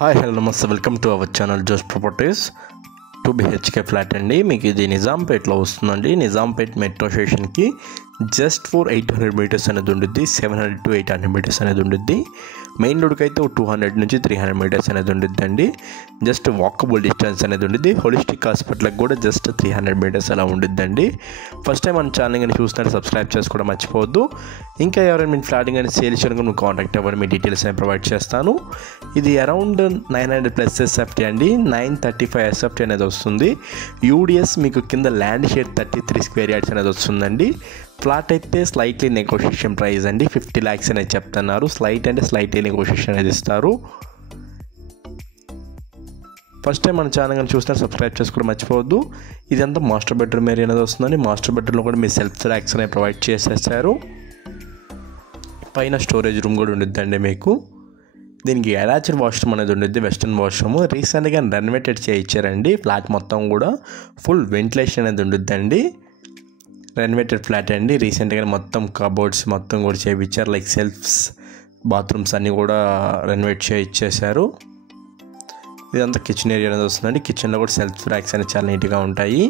Hi hello నమస్తే welcome to our channel Jos properties. 2 BHK flat అండి. మీకు ఇది నిజాంపేట్లో వస్తుందండి. నిజాంపేట్ మెట్రో స్టేషన్కి జస్ట్ ఫర్ 800 మీటర్స్ అనేది ఉండిద్ది. 700 to 800 మీటర్స్ అనేది ఉండిద్ది. మెయిన్ రోడ్కి అయితే 200 నుంచి 300 మీటర్స్ అనేది ఉండిద్దండి. జస్ట్ వాకబుల్ డిస్టెన్స్ అనేది ఉండిద్ది. హోలిస్టిక్ హాస్పిటల్కి కూడా జస్ట్ 300 మీటర్స్ అలా ఉండిద్దండి. ఫస్ట్ టైం మన ఛానల్ కానీ చూస్తున్నట్టు సబ్స్క్రైబ్ చేసుకోవడం మర్చిపోవద్దు. ఇంకా ఎవరైనా మీ ఫ్లాటింగ్ కానీ సేల్ చేయడానికి మీరు కాంటాక్ట్ అవ్వండి, మీ డీటెయిల్స్ నేను ప్రొవైడ్ చేస్తాను. ఇది అరౌండ్ 900+ SFT అండి. 935 SFT అనేది వస్తుంది. యూడిఎస్ మీకు కింద ల్యాండ్ షేర్ 33 స్క్వేర్ యార్డ్స్ అనేది వస్తుందండి. ఫ్లాట్ అయితే స్లైట్లీ నెగోషియేషన్ ప్రైస్ అండి. 50 lakhs అనేది చెప్తున్నారు. స్లైట్లీ నెగోషియేషన్ అనేది ఇస్తారు. ఫస్ట్ టైం మన ఛానల్ కానీ చూస్తే సబ్స్క్రైబ్ చేసుకోవడం మర్చిపోవద్దు. ఇదంతా మాస్టర్ బెడ్రూమ్ ఏరియా అనేది వస్తుందండి. మాస్టర్ బెడ్రూమ్లో కూడా మీ సెల్ఫ్ ర్యాక్స్ అనేవి ప్రొవైడ్ చేసేస్తారు. పైన స్టోరేజ్ రూమ్ కూడా ఉండిద్దండి మీకు. దీనికి అటాచ్డ్ వాష్రూమ్ అనేది ఉండిద్ది, వెస్టర్న్ వాష్రూమ్. రీసెంట్గా రెనోవేటెడ్ చేయించారండి. ఫ్లాట్ మొత్తం కూడా ఫుల్ వెంటిలేషన్ అనేది ఉండిద్దండి. రెనోవేటెడ్ ఫ్లాట్ అండి. రీసెంట్గా మొత్తం కబోర్డ్స్ మొత్తం కూడా చేయించారు. లైక్ సెల్ఫ్స్, బాత్రూమ్స్ అన్నీ కూడా రెనోవేట్ చేయించేశారు. ఇదంతా కిచెన్ ఏరియా అనేది వస్తుందండి. కిచెన్లో కూడా సెల్ఫ్ ర్యాక్స్ అనేవి చాలా నీట్గా ఉంటాయి.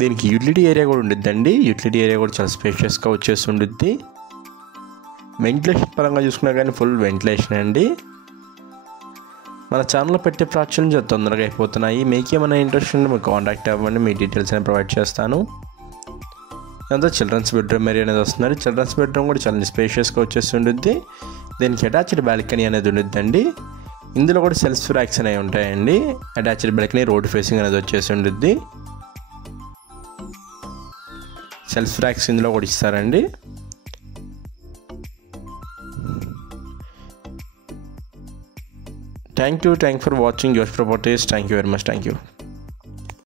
దీనికి యూటిలిటీ ఏరియా కూడా ఉండిద్దండి. యూటిలిటీ ఏరియా కూడా చాలా స్పేషియస్గా వచ్చేసి ఉండిద్ది. వెంటిలేషన్ పరంగా చూసుకున్నా కానీ ఫుల్ వెంటిలేషన్ అండి. మన ఛానల్లో పెట్టే ఫ్లాట్స్ నుంచి తొందరగా అయిపోతున్నాయి. మీకు ఏమైనా ఇంట్రెస్ట్ ఉంటే మీకు కాంటాక్ట్ అవ్వండి, మీ డీటెయిల్స్ అనేవి ప్రొవైడ్ చేస్తాను. ఇదంతా చిల్డ్రన్స్ బెడ్రూమ్ ఏరియా అనేది వస్తుంది. చిల్డ్రన్స్ బెడ్రూమ్ కూడా చాలా స్పేషియస్గా వచ్చేసి ఉండిద్ది. దీనికి అటాచ్డ్ బాల్కనీ అనేది ఉండిద్దండి. ఇందులో కూడా సెల్ఫ్ ర్యాక్స్ అనేవి ఉంటాయండి. అటాచ్డ్ బాల్కనీ, రోడ్ ఫేసింగ్ అనేది వచ్చేసి ఉండిద్ది. సెల్ఫ్ ర్యాక్స్ ఇందులో కూడా ఇస్తారండి. Thank you for watching Jos properties. Thank you very much. Thank you.